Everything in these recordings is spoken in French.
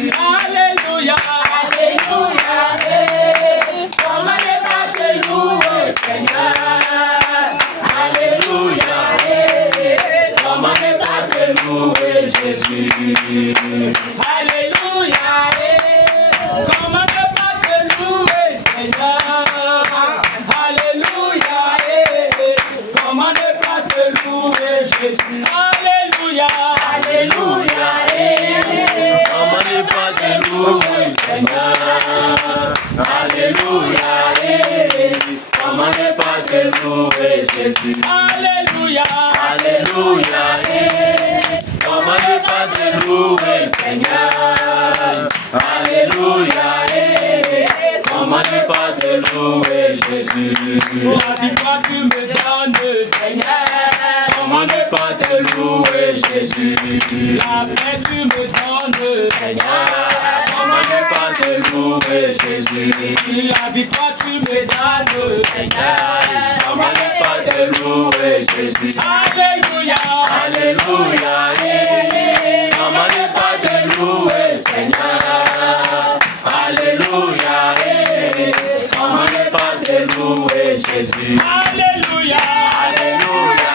Jésus. Alléluia, alléluia, comment ne pas te louer, Seigneur. Alléluia, comment ne pas te louer, Jésus. Alléluia, comment ne pas te louer, Seigneur. Alléluia, comment ne pas te louer, Jésus. Alléluia, alléluia, comment ne pas te louer, Seigneur. Alléluia, comment ne pas te louer, Jésus. Alléluia, alléluia, comment ne pas te louer, Seigneur. Alléluia, comment ne pas te louer, Jésus. La victoire tu me donnes, Seigneur. Comment ne pas te louer, Jésus. La paix tu me donnes, Seigneur. Comment ne pas te louer, Jésus. La victoire tu me donnes, Seigneur. Comment ne pas te louer, Jésus. Alléluia, alléluia, comment ne pas te louer, Seigneur. Alléluia, comment ne pas te louer, Jésus. Alléluia, alléluia,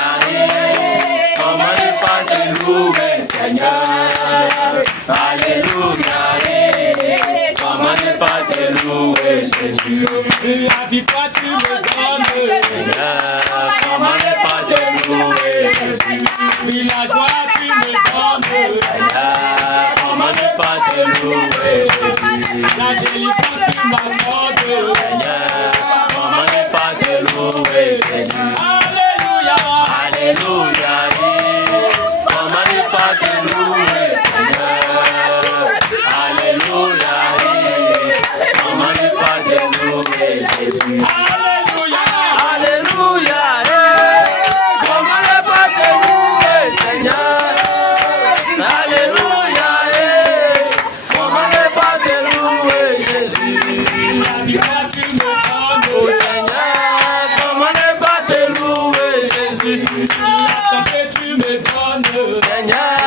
comment ne pas te louer, Seigneur. Alléluia, comment ne pas te louer, Jésus. La victoire tu me donnes, Seigneur. Comment ne pas te louer, Jésus. Oui, la joie tu me donnes, Seigneur. Comment ne pas te louer, Jésus. La délivrance tu m'accordes, Seigneur. Comment ne pas te louer, Jésus. Alléluia, alléluia, comment ne pas te louer, Seigneur. Alléluia, comment ne pas te louer, Jésus. Alléluia, alléluia, comment ne pas te louer, Seigneur. Alléluia, comment ne pas te louer, Jésus. La victoire tu me donnes, oh Seigneur. Comment ne pas te louer, Jésus. La santé tu me donnes, Seigneur.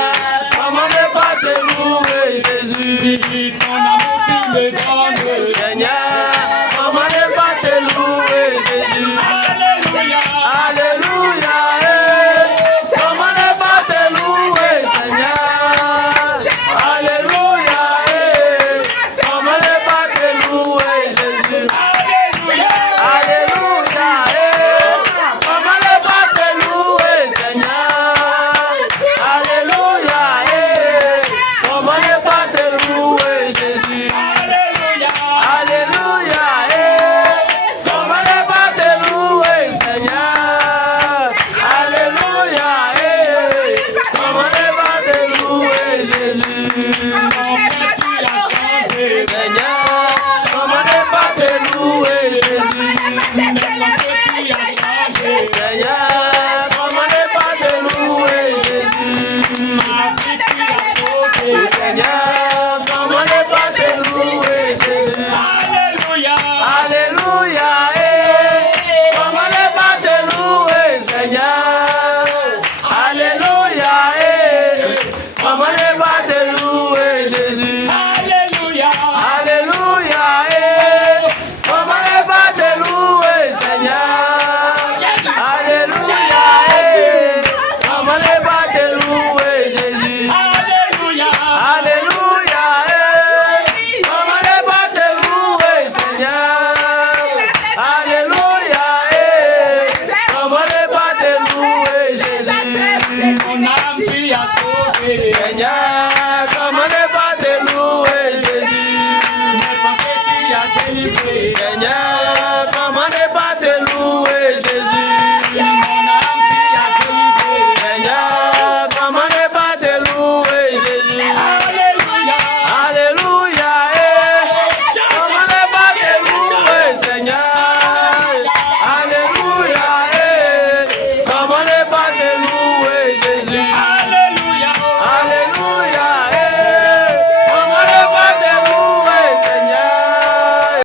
Comment ne pas te louer, Jésus. Ton amour tu me donnes, Seigneur. Comment ne pas te louer, Jésus. Alléluia, alléluia, comment ne pas te louer, Seigneur. Alléluia, comment ne pas te louer, Jésus. Alléluia, alléluia, comment ne pas te louer, Seigneur. Alléluia, comment ne pas te louer, Jésus. Alléluia, alléluia, comment ne pas te louer, Seigneur. Alléluia, comment ne pas te louer, Jésus. Tu as changé, Seigneur. Comment ne pas te louer, Jésus. Tu as changé, Seigneur. Comment ne pas te louer, Jésus. Ma vie tu as sauvé, Seigneur. Comment ne pas te louer, Jésus. Alléluia, alléluia, comment ne pas te louer, Seigneur. Alléluia, comment ne pas te louer, Jésus. Alléluia, alléluia, comment ne pas te louer, Seigneur. Alléluia, comment ne pas te louer, Jésus. Alléluia, alléluia, comment ne pas te louer, Seigneur. Alléluia, comment ne pas te louer, Jésus. Mon âme tu as sauvé, Seigneur.